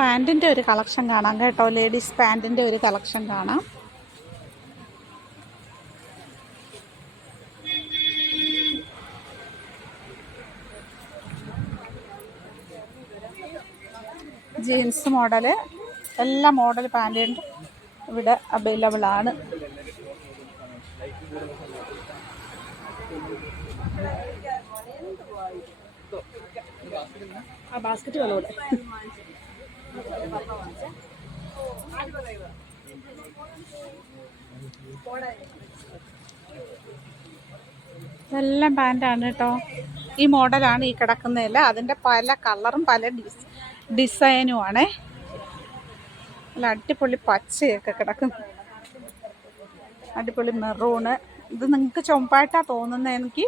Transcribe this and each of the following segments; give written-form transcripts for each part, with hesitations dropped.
പാൻറ്റിൻ്റെ ഒരു കളക്ഷൻ കാണാം കേട്ടോ. ലേഡീസ് പാൻറ്റിൻ്റെ ഒരു കളക്ഷൻ കാണാം. ജീൻസ് മോഡല് എല്ലാ മോഡൽ പാൻറ്റും ഇവിടെ അവൈലബിൾ ആണ്. ബാസ്ക്കറ്റ് വേണം. ഇതെല്ലാം പാൻറ്റാണ് കേട്ടോ. ഈ മോഡലാണ് ഈ കിടക്കുന്നതല്ല. അതിൻ്റെ പല കളറും പല ഡിസൈനും ആണേ. നല്ല അടിപൊളി പച്ചയൊക്കെ കിടക്കും. അടിപൊളി മെറൂണ്. ഇത് നിങ്ങൾക്ക് ചുമപ്പായിട്ടാണ് തോന്നുന്നത്. എനിക്ക്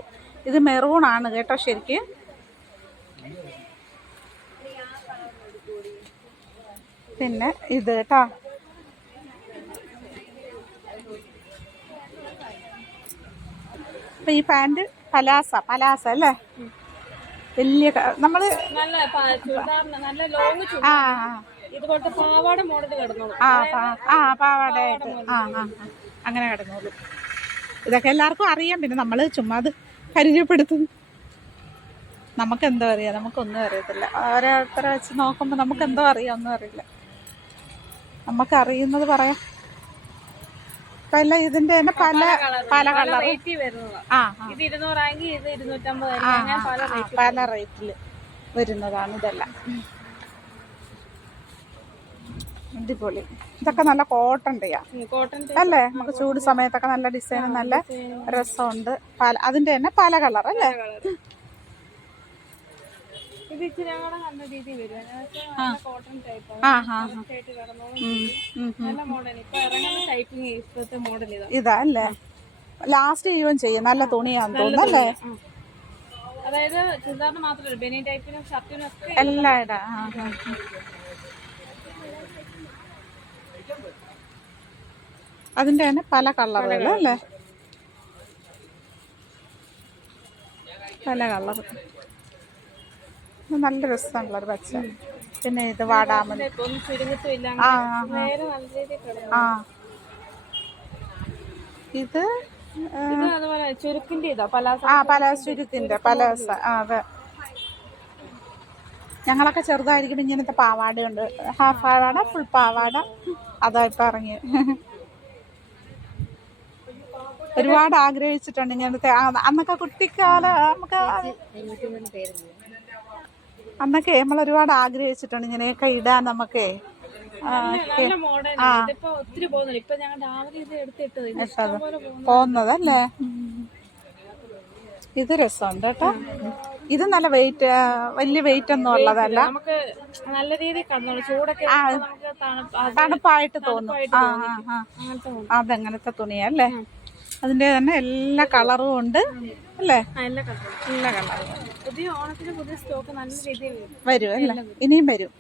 ഇത് മെറൂണാണ് കേട്ടോ ശരിക്ക്. പിന്നെ ഇത് കേട്ടോ അപ്പൊ ഈ പാൻറ് പലാസ അല്ലേ? വലിയ നമ്മള് പാവാടയായിട്ട് അങ്ങനെ കിടന്നോളൂ. ഇതൊക്കെ എല്ലാവർക്കും അറിയാം. പിന്നെ നമ്മള് ചുമ്മാ അത് പരിചയപ്പെടുത്തുന്നു. നമുക്കെന്തോ അറിയാം? നമുക്കൊന്നും അറിയത്തില്ല. ഓരോരുത്തരെ വെച്ച് നോക്കുമ്പോൾ നമുക്കെന്തോ അറിയാം? ഒന്നും അറിയില്ല. നമുക്കറിയുന്നത് പറയാം. ഇപ്പം എല്ലാം ഇതിൻ്റെ തന്നെ പല കളർ. പല റേറ്റിൽ വരുന്നതാണ് ഇതെല്ലാം. അടിപൊളി. ഇതൊക്കെ നല്ല കോട്ടൻ്റെയാ അല്ലേ? നമുക്ക് ചൂട് സമയത്തൊക്കെ നല്ല ഡിസൈനും നല്ല രസമുണ്ട്. അതിൻ്റെ തന്നെ പല കളർ അല്ലേ? ഇതാ അല്ലേ? ലാസ്റ്റ് ചെയ്യുകയും ചെയ്യും. നല്ല തുണിയാന്ന് തോന്നുന്നു അല്ലേ? എല്ലാം ഇടാം. അതിൻ്റെ തന്നെ പല കളറുകൾ അല്ലേ? പല കളർ. നല്ല രസമുള്ളൊരു പച്ച. പിന്നെ ഇത് വാടാമല്ലി. ഇത് ചുരുക്കിന്റെ പലാസ. അതെ. ഞങ്ങളൊക്കെ ചെറുതായിരിക്കും ഇങ്ങനത്തെ പാവാടയുണ്ട്. ഹാഫ് പാവാട, ഫുൾ പാവാട. അതാ ഇപ്പം ഇറങ്ങി. ഒരുപാട് ആഗ്രഹിച്ചിട്ടുണ്ട് ഇങ്ങനത്തെ. അന്നൊക്കെ കുട്ടിക്കാലം അന്നൊക്കെ നമ്മൾ ഒരുപാട് ആഗ്രഹിച്ചിട്ടുണ്ട് ഇങ്ങനെയൊക്കെ ഇടാൻ. നമുക്ക് പോകുന്നതല്ലേ? ഇത് രസമുണ്ട് കേട്ടോ. ഇത് നല്ല വെയിറ്റ്, വലിയ വെയിറ്റ് ഒന്നും ഉള്ളതല്ല. തണുപ്പായിട്ട് തോന്നും. അതങ്ങനത്തെ തുണിയല്ലേ? അതിൻ്റെ തന്നെ എല്ലാ കളറും ഉണ്ട് അല്ലേ? എല്ലാ കളറും വരും അല്ലേ? ഇനിയും വരും.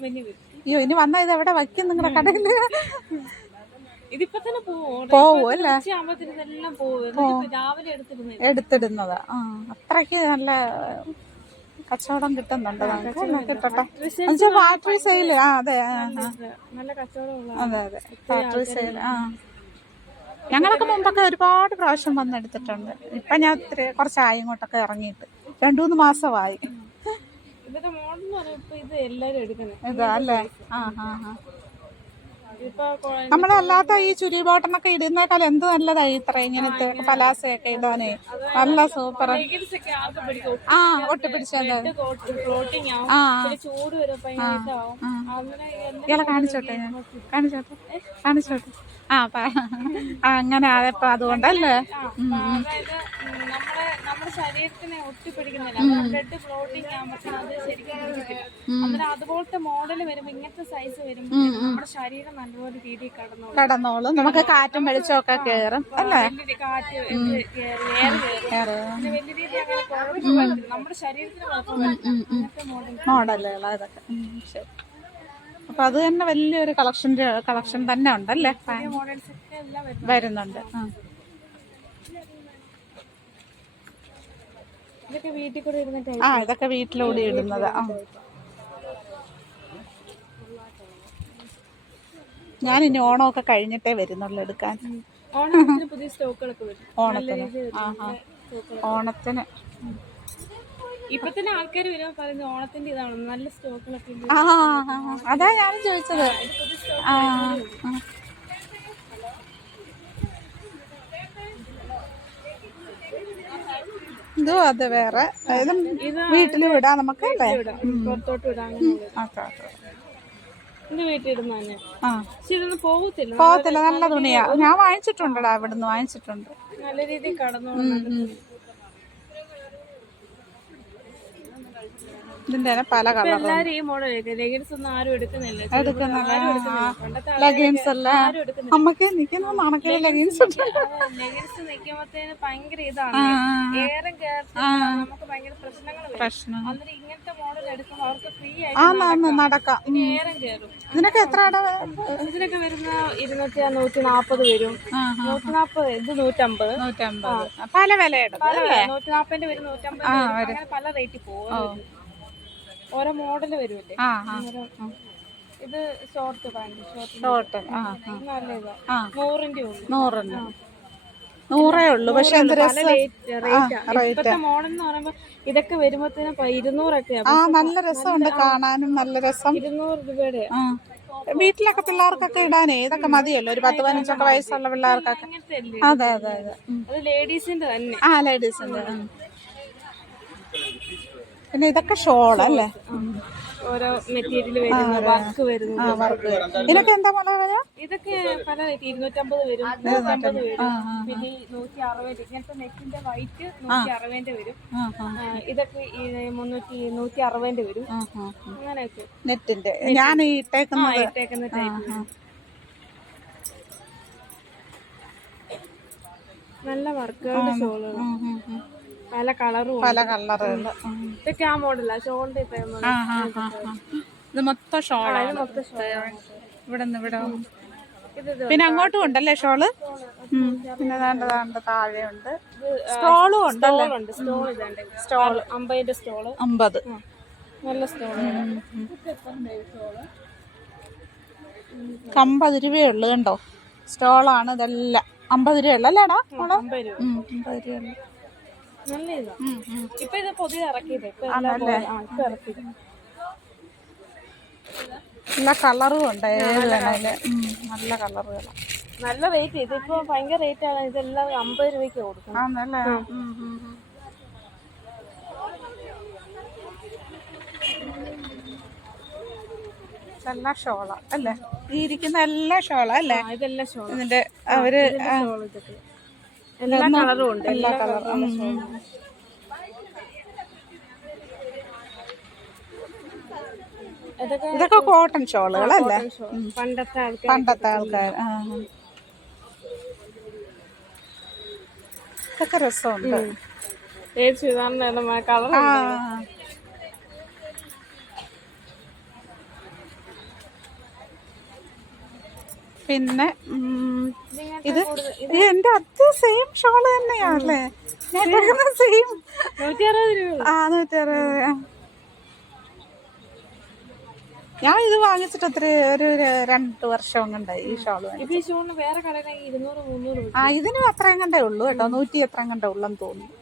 അയ്യോ, ഇനി വന്നാൽ ഇത് എവിടെ വയ്ക്കും നിങ്ങളുടെ കടയിൽ? പോവും അല്ലേ? എടുത്തിടുന്നതാ. അത്രയ്ക്ക് നല്ല കച്ചവടം കിട്ടുന്നുണ്ട് നമുക്ക്. കിട്ടട്ടെ. Factory sale. അതെ അതെ അതെ, ഫാക്ടറി സെയിൽ. ഞങ്ങളൊക്കെ മുമ്പൊക്കെ ഒരുപാട് പ്രാവശ്യം വന്നെടുത്തിട്ടുണ്ട്. ഇപ്പം ഞാൻ കുറച്ചായി ഇങ്ങോട്ടൊക്കെ ഇറങ്ങിയിട്ട്. 2-3 മാസമായി. ഇതാ അല്ലേ? നമ്മളല്ലാത്ത ഈ ചുരി ബോട്ടമൊക്കെ ഇടുന്നേക്കാൾ എന്ത് നല്ലതായി ഇത്ര ഇങ്ങനത്തെ പലാസയൊക്കെ ഇടാനേ. നല്ല സൂപ്പർ. ഒട്ടിപ്പിടിച്ചത്. ഇയാളെ കാണിച്ചോട്ടെ അങ്ങനെ. അതപ്പോ അതുകൊണ്ടല്ലേ? നമ്മുടെ ശരീരത്തിനെ ഒട്ടിപ്പിടിക്കുന്നില്ല. ബ്ലഡ് ഫ്ലോട്ടിങ് ആകുമ്പോഴത്തേക്കും അതുപോലത്തെ മോഡല് വരുമ്പോ, ഇങ്ങനത്തെ സൈസ് വരുമ്പോ നമ്മുടെ ശരീരം നല്ലപോലെ രീതിയിൽ കടന്നോളും. നമുക്ക് കാറ്റും വെളിച്ചമൊക്കെ കേറും അല്ലേ? കാറ്റ് വലിയ രീതിയിൽ നമ്മുടെ ശരീരത്തിന് മോഡലുകൾ അതൊക്കെ. ശരി. അപ്പൊ അത് തന്നെ വലിയൊരു കളക്ഷൻ തന്നെ ഉണ്ടല്ലേ? വരുന്നുണ്ട്. ഇതൊക്കെ വീട്ടിലൂടെ ഇടുന്നത്. ഞാൻ ഇനി ഓണമൊക്കെ കഴിഞ്ഞിട്ടേ വരുന്നുള്ളൂ എടുക്കാൻ. ഓണത്തിന് പുതിയ സ്റ്റോക്കുകളൊക്കെ വരും. ഓണത്തിന് ഓണത്തിന് ഇപ്പൊ തന്നെ ആൾക്കാർ വരുമ്പോ പറയുന്നത് ഓണത്തിന്റെ ഇതാണ് നല്ല സ്റ്റോക്കുകളൊക്കെ ഉണ്ട്. അതാ ഞാനും ചോദിച്ചത്. ഇതും അത് വേറെ വീട്ടിൽ വിടാം നമുക്ക് അല്ലേ, പുറത്തോട്ട് വിടാം. എന്റെ വീട്ടിലിടുന്ന തന്നെ. പക്ഷെ ഇതൊന്നും പോകത്തില്ല, നല്ല തുണിയാ. ഞാൻ വാങ്ങിച്ചിട്ടുണ്ടടാ, ഇവിടുന്ന് വാങ്ങിച്ചിട്ടുണ്ട്. നല്ല രീതിയിൽ കടന്നോളും. ഇതിന്റെ പല കളറും. എല്ലാരും ഈ മോഡൽ ലെഗിൻസ് ഒന്നും ആരും എടുക്കുന്നില്ല. ലെഗിൻസ് അല്ല നമുക്ക് നിൽക്കുന്ന മണക്കിയ ലെഗിൻസ് ലെഗിൻസ് നിൽക്കുമ്പോഴത്തേന് ഭയങ്കര ഇതാണ്, ഏറെ നമുക്ക് ഭയങ്കര പ്രശ്നങ്ങൾ. അന്നേരം ഇങ്ങനത്തെ മോഡൽ എടുക്കുമ്പോൾ അവർക്ക് ഫ്രീ ആയിട്ട് നടക്കാം. ഏറെ കയറും. ഇതിനൊക്കെ എത്ര? ഇതിനൊക്കെ വരുന്ന 140 വരും, 140. ഇത് 150. പല വിലയുടെ 140 വരും, 150 അങ്ങനെ പല റേറ്റിൽ പോകും. ഓരോ മോഡല് വരുമല്ലേ. ഇത് ഷോർട്ട് പാന്റ്, ഷോർട്ട് നല്ല ഇതാ. 100 ഉള്ളൂ. പക്ഷെ ഇപ്പത്തെ മോഡൽ എന്ന് പറയുമ്പോ ഇതൊക്കെ വരുമ്പോഴത്തേനും 200 നല്ല രസമുണ്ട് കാണാനും, നല്ല രസം. 200 രൂപയുടെ. വീട്ടിലൊക്കെ പിള്ളേർക്കൊക്കെ ഇടാനേ ഇതൊക്കെ മതിയല്ലോ, ഒരു 10-15 വയസ്സുള്ള പിള്ളേർക്കൊക്കെ. അതെ അതെ അതെ. അത് ലേഡീസിന്റെ തന്നെ. ലേഡീസിന്റെ. പിന്നെ ഇതൊക്കെ ഷോൾ അല്ലേ, ഓരോ മെറ്റീരിയൽ വരുന്നു, വർക്ക് വരുന്നു. ഇതിനൊക്കെ എന്താ പറയാ? ഇതൊക്കെ പല 250 വരും, 150 വരും, പിന്നെ 160. ഇങ്ങനത്തെ നെറ്റിന്റെ വൈറ്റ് 160 വരും. ഇതൊക്കെ 160 വരും. അങ്ങനെയൊക്കെ നെറ്റിന്റെ ഞാൻ ഇട്ടേക്കുന്ന ടൈപ്പ്. നല്ല വർക്കുകളുടെ ഷോളുകൾ, പല കളറുകൾ. ഇതൊക്കെ ആ മോഡലാ ഷോളിന്റെ. ഇത് മൊത്തം ഷോളാണ്. ഇവിടെ പിന്നെ അങ്ങോട്ടും ഉണ്ടല്ലേ ഷോള്. പിന്നെ താഴെയുണ്ട് സ്റ്റോളും ഉണ്ട്. Stall 50 stall. 50 നല്ല സ്റ്റോള്. 50 രൂപയുള്ളു കണ്ടോ. സ്റ്റോളാണ് ഇതെല്ലാം. 50 രൂപയുള്ളു അല്ലേടാ? 50 രൂപ. 50 രൂപ. നല്ല ഇതാ. ഇപ്പൊ ഇത് പുതിയ ഇറക്കിയത്. നല്ല കളറും ഉണ്ട്. ഏത് വേണേലും നല്ല കളറുകളാണ്. നല്ല റേറ്റ്. ഇതിപ്പോ ഭയങ്കര റേറ്റ് ആണ്. ഇതെല്ലാം 50 രൂപയ്ക്ക് കൊടുക്കും. ഇതെല്ലാം ഷോളാ അല്ലേ? ഈ ഇരിക്കുന്ന എല്ലാ ഷോളാ അല്ലേ? ഇതെല്ലാം ഷോള. ഇതിന്റെ അവര് എല്ലാ കളറും ഉണ്ട്. എല്ലാ കളറും. ഇതൊക്കെ കോട്ടൺ ഷോളുകളല്ലേ? പണ്ടത്തെ ആൾക്കാർ. ഇതൊക്കെ രസമുണ്ട്. കളർ. പിന്നെ ഇത് എന്റെ അതേ സെയിം ഷോള് തന്നെയാണല്ലേ? സെയിം 160 രൂപ. 160. ഞാൻ ഇത് വാങ്ങിച്ചിട്ട് ഒത്തിരി ഒരു 2 വർഷം കണ്ടായി ഈ ഷോള്. വേറെ കടയിൽ 200-300. ഇതിനും അത്രയും കണ്ടേ ഉള്ളൂ കേട്ടോ. 100 എത്രയും കണ്ടേ ഉള്ളെന്ന് തോന്നുന്നു,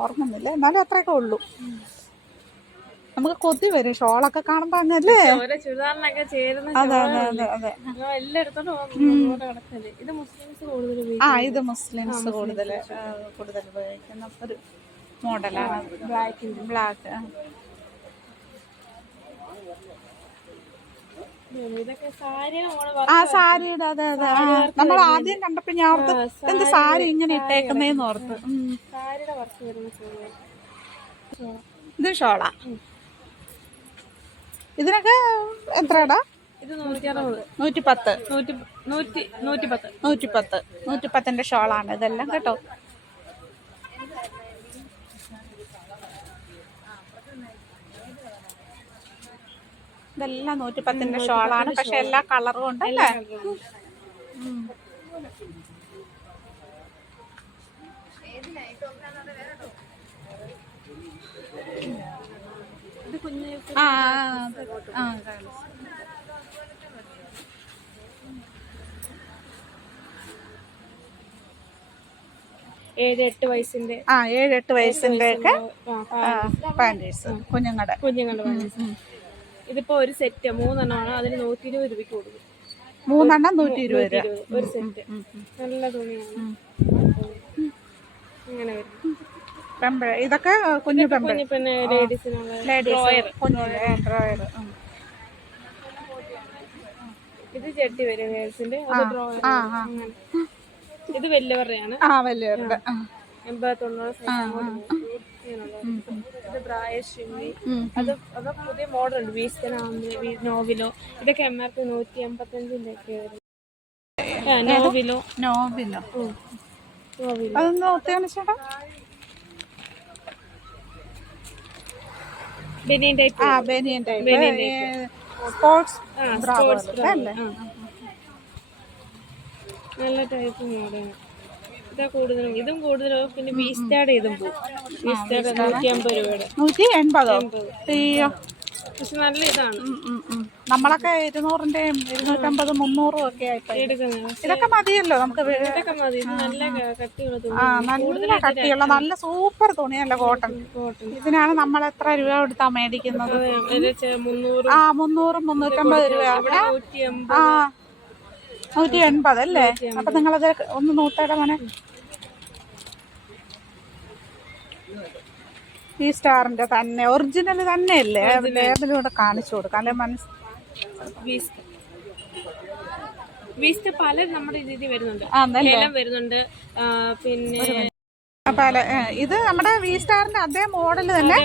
ഓർമ്മൊന്നുമില്ല. എന്നാലും അത്രയൊക്കെ ഉള്ളൂ. നമുക്ക് കൊതി വരും ഷോളൊക്കെ കാണുമ്പോ അങ്ങല്ലേ. ചുരിദാറിനൊക്കെ ചേരുന്ന. അതെ അതെ അതെ അതെ. ഇത് മുസ്ലിംസ് കൂടുതൽ. ഇത് മുസ്ലിംസ് കൂടുതൽ ഉപയോഗിക്കുന്ന ഒരു മോഡലാണ്. ബ്ലാക്ക്. സാരിയുടെ. അതെ അതെ. നമ്മൾ ആദ്യം കണ്ടപ്പോ ഞാൻ ഓർത്ത് എന്ത് സാരി ഇങ്ങനെ ഇട്ടേക്കുന്നേന്ന് ഓർത്ത്. ഇത് ഷോളാ. ഇതിനൊക്കെ എത്രടാ? ഇത് 160. 110. 110. 110ന്റെ ഷോളാണ് ഇതെല്ലാം കേട്ടോ. ഇതെല്ലാം 110ന്റെ ഷോളാണ്. പക്ഷെ എല്ലാ കളറും ഉണ്ടല്ലേ. 7-8 വയസ്സിന്റെ 7-8 വയസ്സിന്റെ ഒക്കെ പാൻറ് പാൻറ്റേഴ്സ് കുഞ്ഞുങ്ങളുടെ. പാൻറ്. ഇതിപ്പോ ഒരു സെറ്റ് 3 അതിന് 120 രൂപയ്ക്ക് കൊടുക്കും. 3 120 രൂപ ഒരു സെറ്റ്. നല്ല തുണിയാണ്. ഇങ്ങനെ വരും. ഇതൊക്കെ കുഞ്ഞു പിന്നെ ലേഡീസിനുള്ള ഡ്രോയർ. ഇത് ചെട്ടി വരും ഗേൾസിന്റെ. ഡ്രോയർ. ഇത് വലിയവരുടെയാണ്. വലിയവരുടെ 80-90 ഇത് ബ്രായ ഷിമ്മി. അത് പുതിയ മോഡൽ ഉണ്ട്. നോവിലോ. ഇതൊക്കെ MRP 185 ഒക്കെ വരും. നോവിലോ. അതൊന്ന് ഒത്തിയാണ് ബനിയൻ ടൈപ്പ്. ബനിയൻ ടൈപ്പ് സ്പോർട്സ് അല്ലേ? നല്ല ടൈപ്പ് മോഡലാണ്. ഇതാ കൂടുതലും. ഇതും കൂടുതലും. പിന്നെ വീസ്റ്റാഡ് ഇതും പോകും. വീസ്റ്റാഡ് 150 രൂപയുടെ. 180. പക്ഷെ നല്ല ഇതാണ്. നമ്മളൊക്കെ 200-ന്റെയും 250, 300 ഒക്കെ ആയിട്ട് എടുക്കുന്നത്. ഇതൊക്കെ മതിയല്ലോ നമുക്ക്. ഇതൊക്കെ മതി. ഇത് നല്ല കട്ടിയുള്ള തുണി. നല്ല കട്ടിയുള്ള നല്ല സൂപ്പർ തുണിയല്ല കോട്ടൺ. ഇതിനാണ് നമ്മൾ എത്ര രൂപ കൊടുത്താ മേടിക്കുന്നത്? 300, 300-350 രൂപ. 180 അല്ലേ? അപ്പൊ നിങ്ങളത് ഒന്ന് നൂട്ടയുടെ മോനെ. ഈ സ്റ്റാറിന്റെ തന്നെ ഒറിജിനൽ തന്നെയല്ലേ? ലേബിലൂടെ കാണിച്ചു കൊടുക്കാം അല്ലെ? വീസ്റ്റ് പല നമ്മുടെ രീതി വരുന്നുണ്ട്. വരുന്നുണ്ട്. പിന്നെ ഇത് നമ്മുടെ വി സ്റ്റാറിന്റെ അതേ മോഡൽ തന്നെ.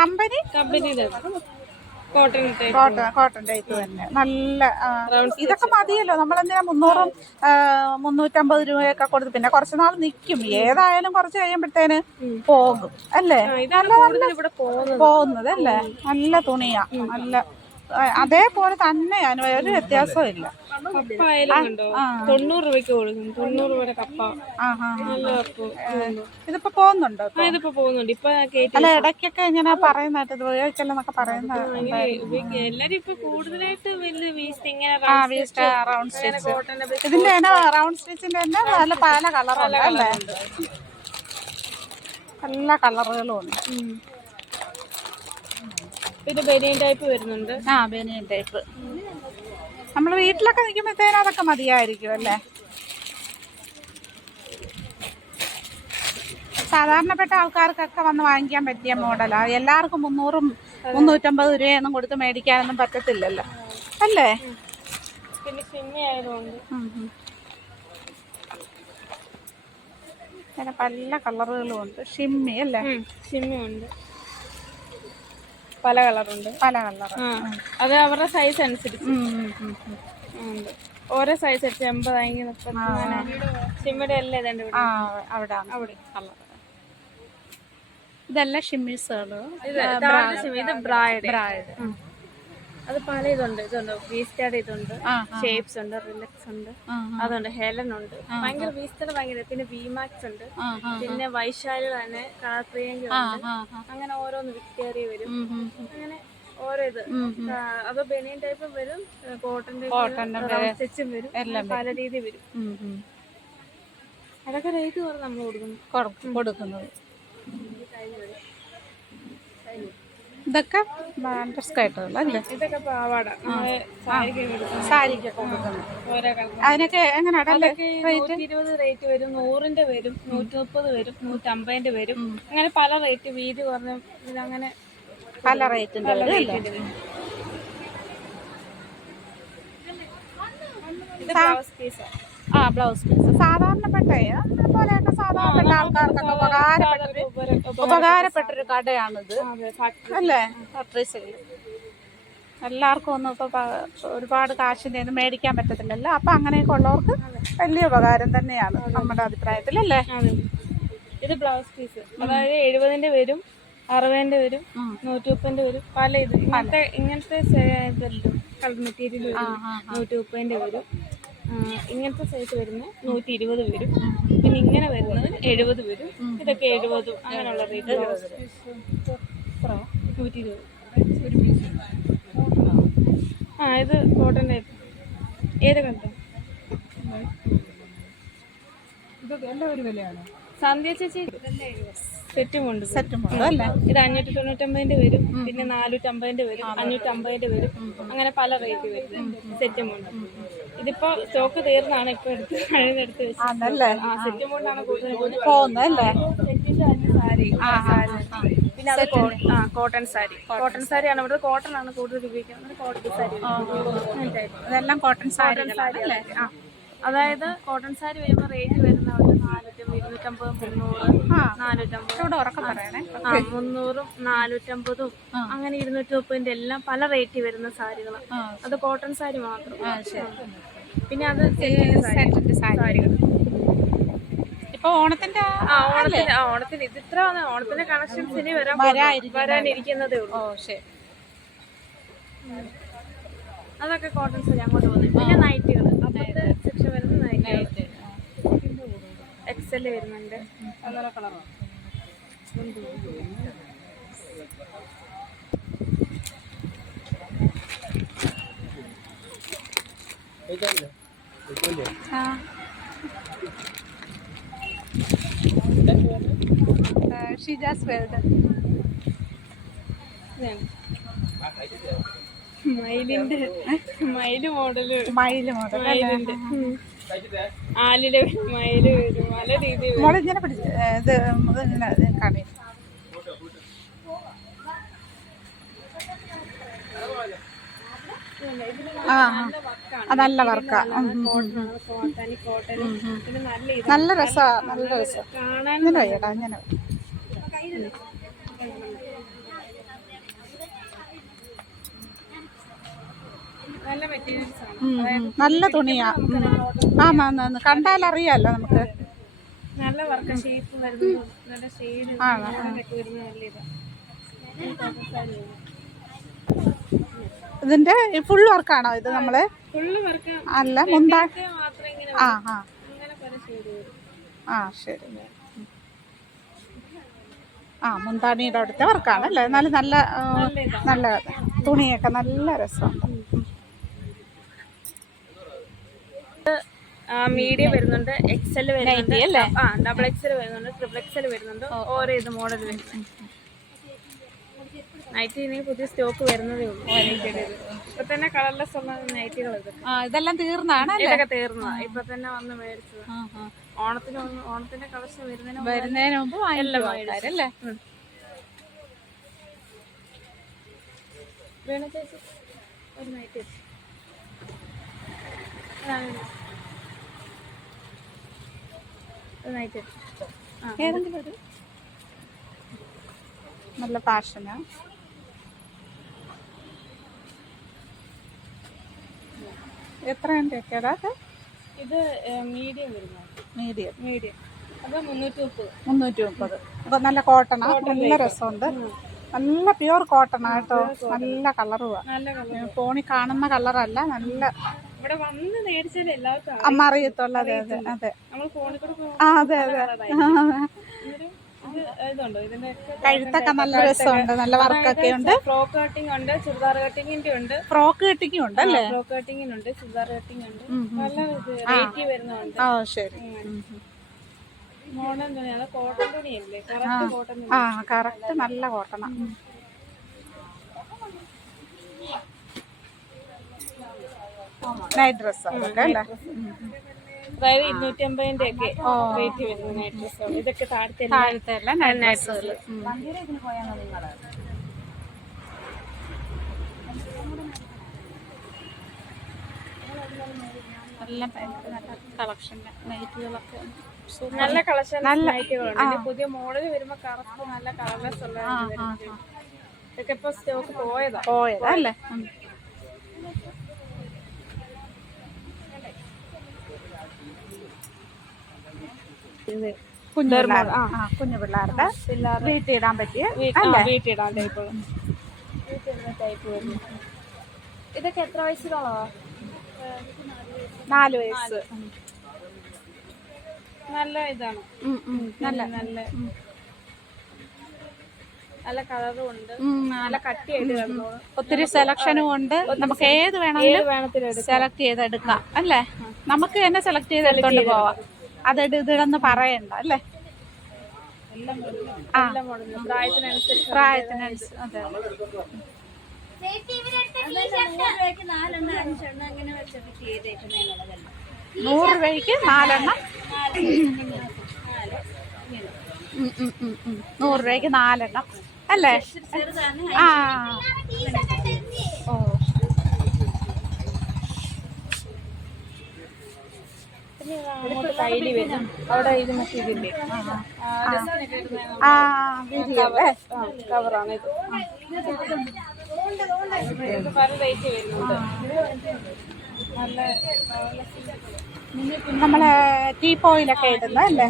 കമ്പനിയുടെ കോട്ടൺ ടൈപ്പ് തന്നെ. നല്ല ഇതൊക്കെ മതിയല്ലോ. നമ്മളെന്തിനാ 300-350 രൂപയൊക്കെ കൊടുത്ത്? പിന്നെ കുറച്ച് നാൾ നിൽക്കും. ഏതായാലും കുറച്ച് കഴിയുമ്പോഴത്തേന് പോകും അല്ലേ? പോകുന്നത് അല്ലേ? നല്ല തുണിയാ. നല്ല അതേപോലെ തന്നെയാണ്. ഒരു വ്യത്യാസവും ഇല്ല. 90 രൂപയ്ക്ക് കൊടുക്കും. 90 രൂപയുടെ കപ്പ. ഇതിപ്പോ പോകുന്നുണ്ടോ? ഇതിപ്പോ പോകുന്നുണ്ട്. ഇപ്പൊ അല്ല, ഇടയ്ക്കൊക്കെ ഇങ്ങനെ പറയുന്നതായിട്ട് ഇത് ഉപയോഗിച്ചല്ലെന്നൊക്കെ പറയുന്നത്. എല്ലാരും ഇപ്പൊ കൂടുതലായിട്ട് റൗണ്ട് സ്റ്റിച്ച്. ഇതിന്റെ തന്നെ റൗണ്ട് സ്റ്റിച്ചിന്റെ തന്നെ പല കളറുണ്ട് അല്ലേ? എല്ലാ കളറുകളും ഉണ്ട്. പിന്നെ ബനിയൻ ടൈപ്പ് വരുന്നുണ്ട്. ബനിയൻ ടൈപ്പ് നമ്മൾ വീട്ടിലൊക്കെ നിൽക്കുമ്പോഴത്തേനും അതൊക്കെ മതിയായിരിക്കും അല്ലേ? സാധാരണപ്പെട്ട ആൾക്കാർക്കൊക്കെ വന്ന് വാങ്ങിക്കാൻ പറ്റിയ മോഡലാ. എല്ലാവർക്കും 300-350 രൂപയൊന്നും കൊടുത്ത് മേടിക്കാനൊന്നും പറ്റത്തില്ലല്ലോ അല്ലേ? പിന്നെ ഷിമ്മി ആയതുകൊണ്ട് പിന്നെ പല കളറുകളും ഉണ്ട്. ഷിമ്മി അല്ലേ? ഷിമ്മി ഉണ്ട്. പല കളറുണ്ട്. അത് അവരുടെ സൈസ് അനുസരിച്ച് ഓരോ സൈസ് 80, 30. ഷിമ്മിയുടെ എല്ലാം ഇതുണ്ട് അവിടെ. ഇതെല്ലാം ഷിമ്മീസുകള്. ഇത് ബ്രായ്ഡ്. അത് പല ഇതുണ്ട്. വീസ്റ്റാഡ് ഇതുണ്ട്. ഷേപ്സ് ഉണ്ട്. റിലക്സ് ഉണ്ട്. അതുണ്ട്. ഹെലൻ ഉണ്ട്. ഭയങ്കര വീസ്റ്റാഡ് ഭയങ്കര. പിന്നെ വിമാക്സ് ഉണ്ട്. പിന്നെ വൈശാലി തന്നെ കളർ പ്രിയങ്ക ഉണ്ട്. അങ്ങനെ ഓരോന്ന് വിക്ടോറിയ വരും. അങ്ങനെ ഓരോ ഇത്. അത് ബനിയൻ ടൈപ്പും വരും. കോട്ടന്റെ സ്റ്റിച്ചും വരും. പല രീതി വരും. അതൊക്കെ റേറ്റ് കുറവ് നമ്മൾ കൊടുക്കുന്നത്. ഇതൊക്കെ സ്കേർട്ടുകൾ അല്ലേ? ഇതൊക്കെ പാവാട സാരിക്കൊക്കെ കൊടുക്കുന്നത്. അതിനൊക്കെ എങ്ങനെയാണ് 120 റേറ്റ് വരും. 100-ന്റെ വരും. 130 വരും. 150-ന്റെ വരും. അങ്ങനെ പല റേറ്റ്. വീതി കുറഞ്ഞ ഇതങ്ങനെ പല റേറ്റിന്റെ. Blouse piece. ബ്ലൗസ് പീസ് സാധാരണപ്പെട്ട പോലെയൊക്കെ സാധാരണപ്പെട്ട ആൾക്കാർക്കൊക്കെ ഉപകാരപ്പെട്ടൊരു കടയാണിത് അല്ലേ? Factory sale. എല്ലാവർക്കും ഒന്നും ഇപ്പൊ ഒരുപാട് കാശിന്റെ ഒന്നും മേടിക്കാൻ പറ്റത്തില്ലല്ലോ. അപ്പൊ അങ്ങനെയൊക്കെ ഉള്ളവർക്ക് വലിയ ഉപകാരം തന്നെയാണ് നമ്മുടെ അഭിപ്രായത്തിൽ അല്ലേ? ഇത് ബ്ലൗസ് പീസ്. അതായത് 70-ന്റെ വരും, 60-ന്റെ വരും, 130-ന്റെ വരും. പല ഇത് ഇങ്ങനത്തെ കളർ മെറ്റീരിയൽ വരും. 130-ന്റെ വരും. ഇങ്ങനത്തെ സൈസ് വരുന്ന 120 വരും. പിന്നെ ഇങ്ങനെ വരുന്നത് 70 വരും. ഇതൊക്കെ 70 അങ്ങനെയുള്ള റേറ്റ്. 120. ഇത് കോട്ടൺ ടൈപ്പ്. ഏത് കണ്ടോ? ഇതൊക്കെ എല്ലാം ഒരു വിലയാണ്. സന്ധ്യ ചേച്ചി സെറ്റും ഉണ്ട്. സെറ്റും ഉണ്ട് അല്ലേ? ഇത് 595 വരും, പിന്നെ 450 വരും, 550 വരും, അങ്ങനെ പല റേറ്റ് വരും സെറ്റും ഉണ്ട്. ഇതിപ്പോ സ്റ്റോക്ക് തീർന്നാണ് ഇപ്പൊ എടുത്ത് വെച്ചത്. ആ സെറ്റും കൊണ്ടാണ് കൂടുതൽ പോകുന്നല്ലേ? സെറ്റിന്റെ സാരി, പിന്നെ അത് കോട്ടൺ സാരി. കോട്ടൺ സാരിയാണ് ഇവിടെ, കോട്ടൺ ആണ് കൂടുതൽ ഉപയോഗിക്കുന്നത്. കോട്ടൺ സാരി ഇതെല്ലാം കോട്ടൺ സാരി. അതായത് കോട്ടൺ സാരി വരുമ്പോൾ റേറ്റ് വരുന്നവർക്ക് 450, 250, 300, 450, 300, 450, അങ്ങനെ 230 എല്ലാം പല റേറ്റ് വരുന്ന സാരികൾ. അത് കോട്ടൺ സാരി മാത്രം. പിന്നെ അത് സാരികൾ ഇപ്പൊ ഓണത്തിന്റെ ഓണത്തിന് ഇത് ഇത്ര ഓണത്തിന്റെ കളക്ഷൻസ് ഇനി വരാനിരിക്കുന്നതേ ഉള്ളൂ. അതൊക്കെ കോട്ടൺ സാരി അങ്ങോട്ട് പോകുന്നത്. പിന്നെ നൈറ്റുകൾ, അപ്പത്തെ സെക്ഷൻ വരുന്ന നൈറ്റുകൾ XL വരുന്നുണ്ട്. കളർ കളറാണ്. ഷിജാസ് വേൾഡ് മയില് മോഡല്, മയിലിന്റെ ആലില് മയില് വരും, പല രീതിയിൽ. മോളിങ്ങനെ പിടിച്ച് ഇത് കാണി. നല്ല വർക്കാ, നല്ല രസാ, നല്ല രസം ഇങ്ങനെ വയ്യടാ, ഇങ്ങനെ നല്ല മെറ്റീരിയൽസ് ആണ്, നല്ല തുണിയാ. കണ്ടാൽ അറിയാലോ നമുക്ക്. നല്ല വർക്ക്, ഷേപ്പ് വരുന്നത്, നല്ല ഷെയ്ഡ് വരുന്ന നല്ല ഇതാ. ഇതിന്റെ ഫുൾ വർക്കാണോ ഇത്? നമ്മള് ഫുള്ള് വർക്ക് അല്ല, മുന്താ മാത്രം ഇങ്ങനെ അങ്ങനെ പല ഷെയ്ഡ് വരും. ശരി. മുന്താണിയുടെ അടുത്ത വർക്കാണല്ലേ? എന്നാലും നല്ല നല്ല തുണിയൊക്കെ നല്ല രസമുണ്ട്. മീഡിയം വരുന്നുണ്ട്, XL വരുന്നുണ്ട്, ഡബിൾ XL വരുന്നുണ്ട്, ട്രിപ്പിൾ XL വരുന്നുണ്ട്. ഓരോ ഇത് മോഡൽ വരുന്നുണ്ട്. നൈറ്റി ഇനി പുതിയ സ്റ്റോക്ക് വരുന്നതേ ഉള്ളൂ. ഇപ്പൊ തന്നെ കളർലെസ് ഉള്ള നൈറ്റികൾ ഇതെല്ലാം തീർന്നാണ്, ഇതൊക്കെ തീർന്ന ഇപ്പൊ തന്നെ വന്ന് മേടിച്ചത്. ഓണത്തിന്റെ കളക്ഷൻ വരുന്നതിന് മുമ്പ് എല്ലാം മേടിച്ചല്ലേ? വേണ ചേച്ചി ഒരു നൈറ്റ് നൈറ്റ് ഏതെങ്കിലും ഒരു നല്ല ഫാഷനാ. എത്രയുണ്ട് അത്? ഇത് മീഡിയം വരുന്നത്. മീഡിയം അത് 330. അപ്പൊ നല്ല കോട്ടണാ, നല്ല രസമുണ്ട്. നല്ല പ്യൂർ കോട്ടണാ കേട്ടോ. നല്ല കളറുവാ, ഫോണിൽ കാണുന്ന കളറല്ല, നല്ല ഇവിടെ വന്ന് മേടിച്ചാൽ എല്ലാവർക്കും അമ്മ അറിയത്തുള്ളൂ. അതെ അതെ അതെ, നമ്മൾ ഫോണിൽ കൂടെ അതെ കഴുത്തൊക്കെ നല്ല രസമുണ്ട്, നല്ല വർക്കൊക്കെ ഉണ്ട്. ഫ്രോക്ക് കട്ടിംഗ് ഉണ്ട്, ചുരിദാർ കട്ടിങ്ങിന്റെ ഉണ്ട്. ഫ്രോക്ക് കട്ടിങ് ഉണ്ട് അല്ലേ? ഫ്രോക്ക് കട്ടിങ്ങിനുണ്ട്, ചുരിദാർ കട്ടിങ് ഉണ്ട്. നല്ല റേറ്റ് വരുന്നുണ്ട്. ശരി. മോഡേൺ തുണിയാണ്, കോട്ടൺ തുണിയല്ലേ? Correct cotton. കറക്റ്റ് നല്ല കോട്ടണാ. നൈറ്റ് ഡ്രസ് അതൊക്കെ അല്ലേ? അതായത് 250 ഒക്കെ റേറ്റ് വരുന്ന നൈറ്റ് ഡ്രസ്സുകൾ. ഇതൊക്കെ താഴത്തെ നൈറ്റ് ഡ്രസ്സുകൾ. നല്ല കളക്ഷൻ നൈറ്റുകളുണ്ട്. പുതിയ മോഡൽ വരുമ്പോ കറക്റ്റ് നല്ല കളർലെസ് ഉള്ള ഇതൊക്കെ ഇപ്പൊ സ്റ്റോക്ക് പോയതാ അല്ലേ? കുഞ്ഞു പിള്ളേരുടെ വീട്ടിലിടാൻ പറ്റിയ വീട്ടിലിടാൻ ടൈപ്പ് വരുന്നു. ഇതൊക്കെ എത്ര വയസ്സിലാണോ? 4 വയസ്സ്. നല്ല ഇതാണ്, നല്ല നല്ല നല്ല കളറും ഉണ്ട്, നല്ല കട്ടിയായിട്ട് കിടന്നോളൂ. ഒത്തിരി സെലക്ഷനും ഉണ്ട്. നമുക്ക് ഏത് വേണമെങ്കിലും സെലക്ട് ചെയ്തെടുക്കാം അല്ലേ? നമുക്ക് തന്നെ സെലക്ട് ചെയ്തെടുത്തോണ്ട് പോവാം. ഇതിടന്ന് പറയണ്ട അല്ലേ? ആ എല്ലാ മോഡലും പ്രായത്തിനനുസരിച്ച്. പ്രായത്തിനനുസരിച്ച് അതെ. 100 രൂപയ്ക്ക് 4 എണ്ണം. 100 രൂപയ്ക്ക് 4 എണ്ണം അല്ലേ? ആ ഓ അങ്ങോട്ട് കയ്യില് വരും. അവിടെ ഇത് മറ്റേ ഇതില്ലേ ആ വിരിയല്ലേ? കവറാണ് ഇത്. ഇത് പല റേറ്റ് വരുന്നുണ്ട്. നല്ല നമ്മള് ടീപ്പോയിലൊക്കെ ഇടുന്ന അല്ലേ?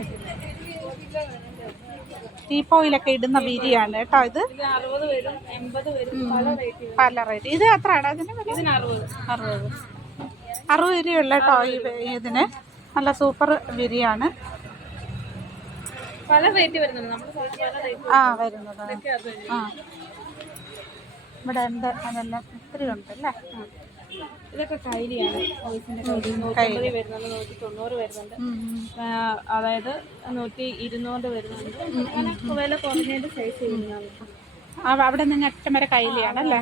ടീപ്പോയിലൊക്കെ ഇടുന്ന വിരിയാണ് കേട്ടോ ഇത്. 60 വരും, 80 വരും, പല റേറ്റ് വരും. പല റേറ്റ്. ഇത് എത്രയാണ് ഇതിന്? ഇതിന് 60. 60 വിരിയുള്ള കേട്ടോ ഇതിന്. നല്ല സൂപ്പർ വിരിയാണ്. പല റേറ്റ് വരുന്നുണ്ട്. നമ്മൾ പല റേറ്റ് ആ വരുന്നത്. ആ ഇവിടെ ഉണ്ട്. അതെല്ലാം ഒത്തിരി ഉണ്ട് അല്ലേ? ഇതൊക്കെ കൈലിയാണ്. ഓയിസിന്റെ കൈലി 150 വരുന്നുണ്ട്, 190 വരുന്നുണ്ട്. അതായത് 200 വരുന്നുണ്ട്. അങ്ങനെ വില കുറഞ്ഞതിന്റെ സൈസ് വരുന്നതാണ്. അവിടെ നിന്ന് അറ്റം വരെ കൈലിയാണല്ലേ?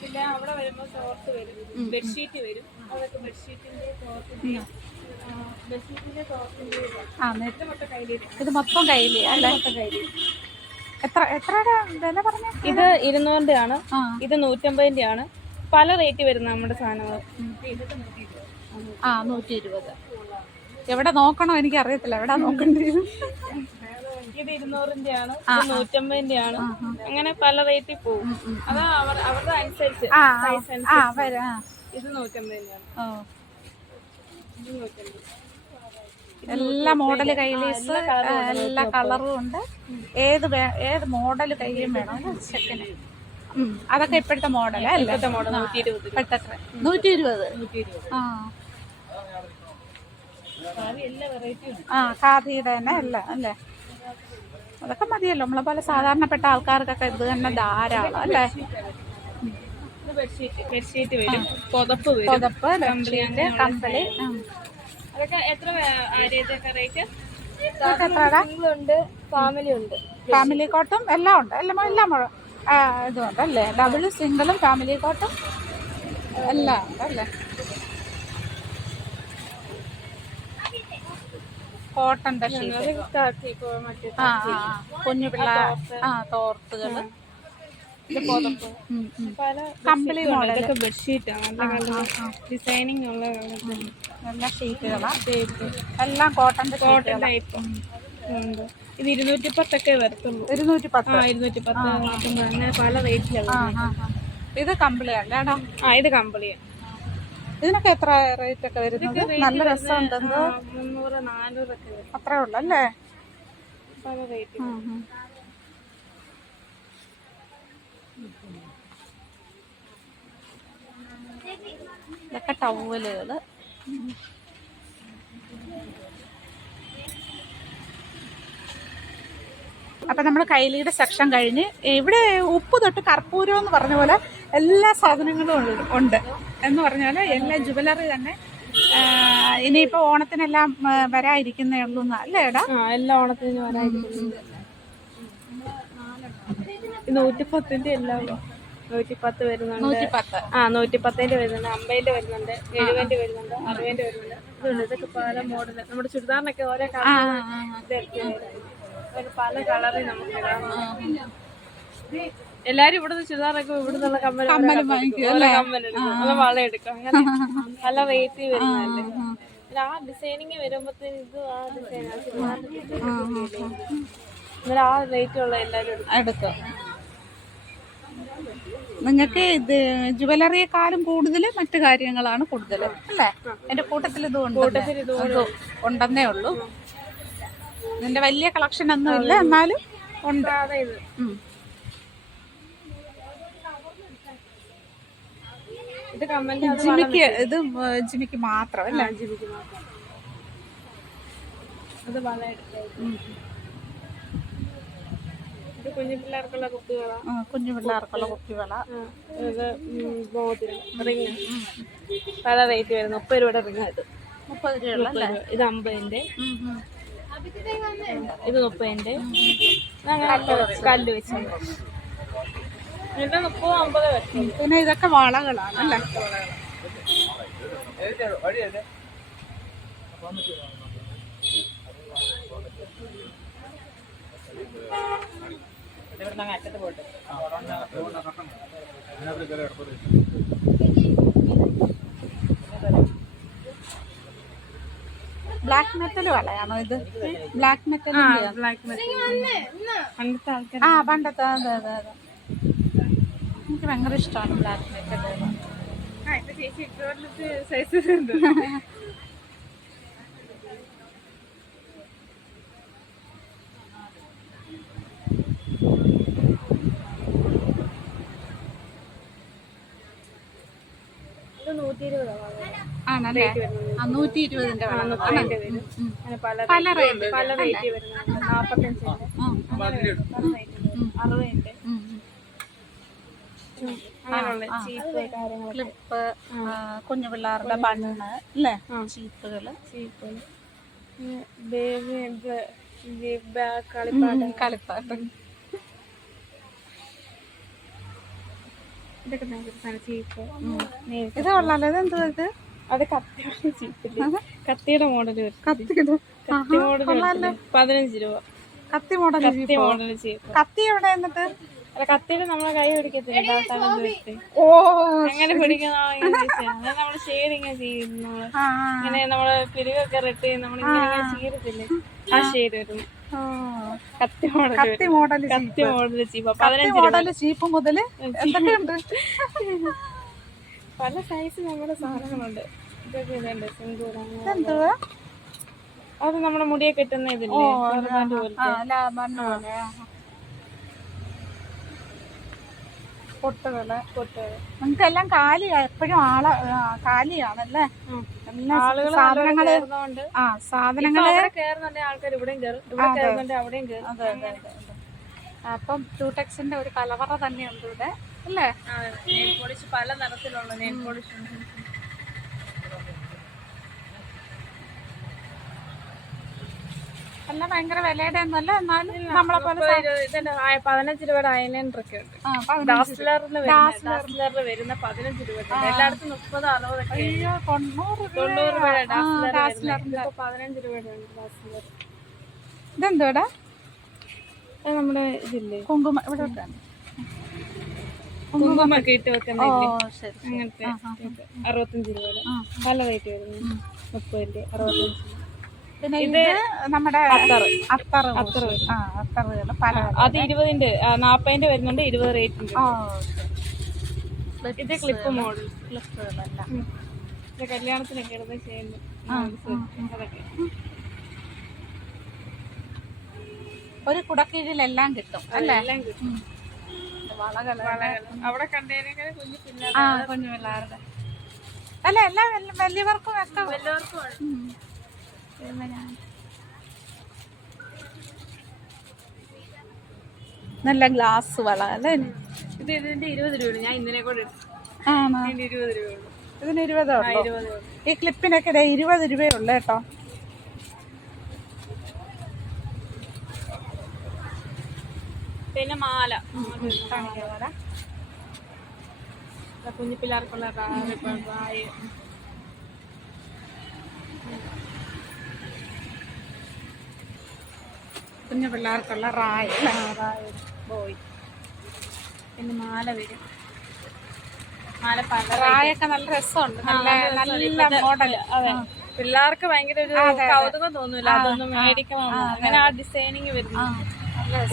പിന്നെ അവിടെ വരുമ്പോൾ ടോർച്ച് വരും, ബെഡ്ഷീറ്റ് വരും. അതൊക്കെ ബെഡ്ഷീറ്റിന്റെ ടോർച്ചിന്റെ ഇത് മൊത്തം കൈലി അല്ലേ? മൊത്തം കൈലി. എത്രയുടെ വില പറഞ്ഞ? ഇത് 200 ആണ്, ഇത് 150 ആണ്. പല റേറ്റ് വരുന്ന നമ്മുടെ സാധനങ്ങൾ. ആ 120. എവിടെ നോക്കണോ എനിക്ക് അറിയത്തില്ല. എവിടെ നോക്കണ്ടേ? ഇത് 200 ആണ്, ഇത് 150 ആണ്. അങ്ങനെ പല റേറ്റിൽ പോകും. അത് അവരുടെ അനുസരിച്ച് ഇത് 150 ആണ്. എല്ലാ മോഡല് കൈലീസ്, എല്ലാ കളറും ഉണ്ട്. ഏത് മോഡല് കൈയും വേണം ചെക്കന്. അതൊക്കെ ഇപ്പോഴത്തെ മോഡലേ അല്ലേ? ഇപ്പോഴത്തെ മോഡൽ 120. 120. എല്ലാ വെറൈറ്റിയും. ഖാദിയുടെ തന്നെ അല്ല അല്ലേ? അതൊക്കെ മതിയല്ലോ. നമ്മളെ പോലെ സാധാരണപ്പെട്ട ആൾക്കാർക്കൊക്കെ ഇത് തന്നെ ധാരാളം അല്ലേ? ബെഡ്ഷീറ്റ് വരും, പുതപ്പ് വരും, പുതപ്പ്, ബെഡ്ഷീറ്റ്, കമ്പിളി. അതൊക്കെ എത്ര റേറ്റ്? ഉണ്ട്, ഫാമിലി ഉണ്ട്, ഫാമിലി കോട്ടും എല്ലാം ഉണ്ട്. എല്ലാം ഇതുണ്ട് അല്ലേ? ഡബിളും സിംഗിളും ഫാമിലി കോട്ടും എല്ലാം ഉണ്ട് അല്ലേ? കോട്ടൺ കുഞ്ഞു പിള്ളേർ തോർത്തുകള്, കമ്പിളി മോഡലൊക്കെ ബെഡ്ഷീറ്റാണ്. ഡിസൈനിങ് ഉള്ള എല്ലാ ഷീറ്റുകളാ. എല്ലാം കോട്ടൺ ടൈപ്പ് ഉണ്ട്. ഇത് 210 വരത്തുള്ളൂ. 210 അങ്ങനെ പല റേറ്റിലാണ്. ഇത് കമ്പിളിയല്ലേടാ? ഇത് കമ്പിളിയാണ്. ഇതിനൊക്കെ എത്ര റേറ്റ് ഒക്കെ വരുന്നത്? നല്ല രസമുണ്ട്. 300, 400 ഒക്കെ വരും. അത്രേ ഉള്ളല്ലേ? പല റേറ്റ്. ഇതൊക്കെ ടവലുകള്. അപ്പം നമ്മൾ കൈലിയുടെ സെക്ഷൻ കഴിഞ്ഞ് ഇവിടെ ഉപ്പ് തൊട്ട് കർപ്പൂരം എന്ന് പറഞ്ഞ പോലെ എല്ലാ സാധനങ്ങളും ഉണ്ട് എന്ന് പറഞ്ഞാൽ എല്ലാ ജുവലറി തന്നെ. ഇനിയിപ്പോൾ ഓണത്തിനെല്ലാം വരാതിരിക്കുന്നേ ഉള്ളൂ അല്ലേ എടാ? എല്ലാ ഓണത്തിനും വരാതിരിക്കുന്നത്. 110 എല്ലാം 110 വരുന്നുണ്ട്. 110 വരുന്നുണ്ട്, 50 വരുന്നുണ്ട്, 70 വരുന്നുണ്ട്, 60 വരുന്നുണ്ട്. ഇതൊക്കെ പല മോഡല്. നമ്മുടെ ചുരിദാറിനൊക്കെ ഓരോ പല കളറിൽ നമുക്ക് ഇടാം. എല്ലാരും ഇവിടുന്ന് ചുരിദാറൊക്കെ ഇവിടുന്നുള്ള കമ്മൽ വാങ്ങിക്കും, വള എടുക്കും. അങ്ങനെ പല റേറ്റ് വരുന്നതല്ലേ. ആ ഡിസൈനിങ് വരുമ്പോഴത്തേന് ഇത് ആ ഡിസൈൻ ആ റേറ്റുള്ള എല്ലാവരും എടുക്കും. നിങ്ങൾക്ക് ഇത് ജുവലറിയെക്കാളും കൂടുതൽ മറ്റു കാര്യങ്ങളാണ് കൂടുതൽ അല്ലേ? എന്റെ കൂട്ടത്തിൽ ഇത് ഉണ്ടെന്നേ ഉള്ളൂ. ഇതിന്റെ വലിയ കളക്ഷൻ ഒന്നും ഇല്ല, എന്നാലും ഉണ്ട്. ജിമിക്ക് ഇത് ജിമിക്ക് മാത്രം അല്ലേ? ജിമിക്ക് മാത്രം. അത് വള എടുക്കും. ഇത് കുഞ്ഞു പിള്ളേർക്കുള്ള കുപ്പിവള. ഇത് മോതിരം, റിങ്. പല റേറ്റ് വരുന്നു. 30 രൂപയുടെ റിങ്. ഇത് 50ന്റെ. ഇത് 30 കല്ല് വെച്ച് ഇതിന്റെ 30-50 വെക്കും. പിന്നെ ഇതൊക്കെ വളകളാണ് അല്ലേ? ബ്ലാക്ക് മെറ്റൽ വളയാണോ ഇത്? ബ്ലാക്ക് മെറ്റൽ ബ്ലാക്ക് പണ്ടത്തെ ആൾക്കാർ പണ്ടത്തെ അതെ അതെ അതെ. എനിക്ക് ഭയങ്കര ഇഷ്ടമാണ് ബ്ലാക്ക് മെറ്റൽ. ചേച്ചി സൈസ് ഉണ്ട്. ഇത് 120 ആണല്ലേ? 120ന്റെ പല റേറ്റ് വരുന്നുണ്ട്. 45 60 അങ്ങനെയുള്ള ചീപ്പ് കാര്യങ്ങൾ, ക്ലിപ്പ്, കുഞ്ഞു പിള്ളേരുടെ ബണ്ണ് അല്ലേ? ചീപ്പുകള് കളിപ്പാട്ട് ഇതൊക്കെ ഭയങ്കര ചീപ്പ്. ഇത് കൊള്ളാലോ. ഇതെന്തോ ഇത്? അത് കത്തിയുടെ ചീപ്പില്ലേ? കത്തിയുടെ മോഡൽ വരും. കത്തി മോഡൽ 15 രൂപ. കത്തി മോഡൽ മോഡൽ ചീപ്പ്. കത്തി എവിടെ? എന്നിട്ട് അല്ല, കത്തിയുടെ നമ്മളെ കൈ പിടിക്കത്തില്ല. ഓ അങ്ങനെ പിടിക്കുന്ന നമ്മള് ഷെയ്ഡിങ് ചെയ്യുന്നു. ഇങ്ങനെ നമ്മള് പിരിവൊക്കെ റിട്ട് നമ്മളിങ്ങനെ ചീരത്തില്ലേ, ആ ഷെയ്ഡ് വരുന്നു. കത്തി മോഡൽ ചീപ്പ്. 15 രൂപ. ചീപ്പ് മുതല് എന്തൊക്കെയുണ്ട്? പല സൈസ് നമ്മുടെ സാധനങ്ങളുണ്ട്. ഇതൊക്കെ ഇതുണ്ട്, സിന്ദൂരം. എന്തുവാ അത് നമ്മുടെ മുടിയെ കെട്ടുന്ന ഇതില്ലേ, പൊട്ടുകള്. നിങ്ങൾക്കെല്ലാം കാലിയാ, എപ്പോഴും കാലിയാണല്ലേ? സാധനങ്ങള് സാധനങ്ങള് കേറുന്നുണ്ട്. ആൾക്കാർ ഇവിടെയും കയറും, ഇവിടെ കയറുന്നുണ്ട്, അവിടെയും കയറും. അപ്പം ക്യൂടെക്സിന്റെ ഒരു കലവറ തന്നെയുണ്ട് ഇവിടെ അല്ലേ? നെയിൽ പോളിഷ് പല നിറത്തിലുള്ള നെയിൽ പോളിഷ് ഉണ്ട്. എല്ലാം ഭയങ്കര വിലയുടെ ഒന്നുമല്ല, എന്നാലും നമ്മളെ പോലെ 15 രൂപയുടെ ഐലൈനർ ഒക്കെ ഉണ്ട്. ഡാസ്ലറിൽ വരുന്ന 15 രൂപ. എല്ലായിടത്തും 30-60 ഒക്കെ. 90 രൂപയുടെ ഡാസ്ലർ 15 രൂപയുടെ ഉണ്ട്. ഡാസ്ലർ ഇതെന്തോടാ? നമ്മുടെ ഇതില്ലേ, കുങ്കുമ ഇവിടെ കുങ്കുമൊക്കെ ഇട്ട് വെക്കുന്ന അങ്ങനത്തെ 65 രൂപയുടെ പല റേറ്റ് വരുന്നു. 30, 65. പിന്നെ ഇത് നമ്മുടെ അത്തറുകൾ പല. അത് 20ന്റെ 40ന്റെ വരുന്നുണ്ട്. 20 റേറ്റ് ഉണ്ട്. ഇത് ക്ലിപ്പ് മോഡൽ. ക്ലിപ്പുകളല്ല, ഇത് കല്യാണത്തിനൊക്കെ ഇടുന്ന ചെയ്യുന്നു. അതൊക്കെ ഒരു കുടക്കീഴിലെല്ലാം കിട്ടും അല്ലേ? എല്ലാം കിട്ടും. വളകള് അവിടെ കണ്ടേനൊക്കെ കുഞ്ഞു പിള്ളേരുടെ അല്ല, എല്ലാം വലിയവർക്കും ഒക്കെ. എല്ലാവർക്കും നല്ല ഗ്ലാസ് വള അല്ലേ? ഇത് ഇതിന്റെ 20 രൂപ. ഞാൻ ഇന്നലെ കൂടെ എടുത്തു. 20 രൂപയുള്ളൂ. ഇതിന് 20. ഈ ക്ലിപ്പിനൊക്കെ 20 രൂപയുള്ളൂ കേട്ടോ. പിന്നെ മാല, കുഞ്ഞു പിള്ളേർക്കുള്ള കുഞ്ഞു പിള്ളേർക്കുള്ള റായ് ബോയ്. പിന്നെ മാല വരും. മാല പല റായൊക്കെ നല്ല രസമുണ്ട്, നല്ല മോഡൽ. അതെ, പിള്ളേർക്ക് ഭയങ്കര ഒരു കൗതുകം തോന്നൂല, അതൊന്നും മേടിക്കണം. അങ്ങനെ ആ ഡിസൈനിങ് വരുന്നു.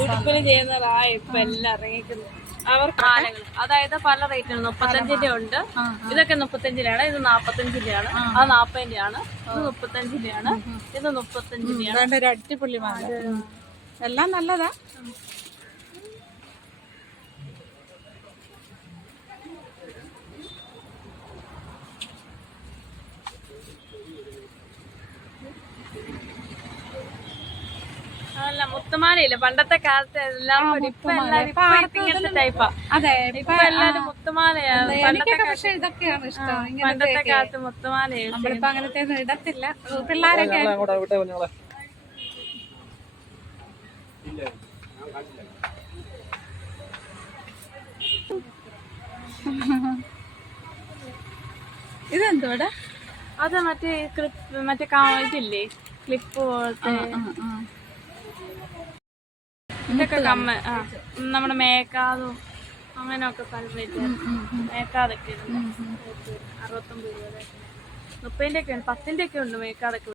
ഉടുപ്പിൽ ചെയ്യുന്ന റായ ഇപ്പൊ എല്ലാം ഇറങ്ങിക്കുന്നു. അവർക്ക് മാലകൾ അതായത് പല റേറ്റിന് 35ന്റെ ഉണ്ട്. ഇതൊക്കെ 35-ലാണ്. ഇത് 45-ലാണ്. അത് 40-ന്റെ ആണ്. ഇത് 35-ന്റെ ആണ്. ഇത് 35-ന്റെ ആണ്. ഒരു അടിപൊളി മാല. എല്ലാം നല്ലതാ. അതല്ല, മുത്തുമാലയില്ല പണ്ടത്തെ കാലത്ത് എല്ലാം. ഇപ്പൊ ഇങ്ങനത്തെ ടൈപ്പാ. അതെ, ഇപ്പൊ എല്ലാരും മുത്തുമാലയാണ്. പക്ഷെ ഇതൊക്കെയാണ് ഇഷ്ടം. പണ്ടത്തെ കാലത്ത് മുത്തുമാലയാണ്. നമ്മളിപ്പോ അങ്ങനത്തെ ഒന്നും ഇടത്തില്ല. പിള്ളേരൊക്കെ ഇതെന്തോടെ? അത് മറ്റേ ക്ലിപ്പ്, മറ്റേ ഇതില്ലേ ക്ലിപ്പ് പോലത്തെ ഇതൊക്കെ നമ്മുടെ മേക്കാതും അങ്ങനെയൊക്കെ പല റേറ്റ്. മേക്കാതൊക്കെ 69 രൂപ, 30-ന്റെ ഒക്കെ ഉണ്ട്, 10-ന്റെ ഒക്കെ ഉണ്ട് മേക്കാതൊക്കെ.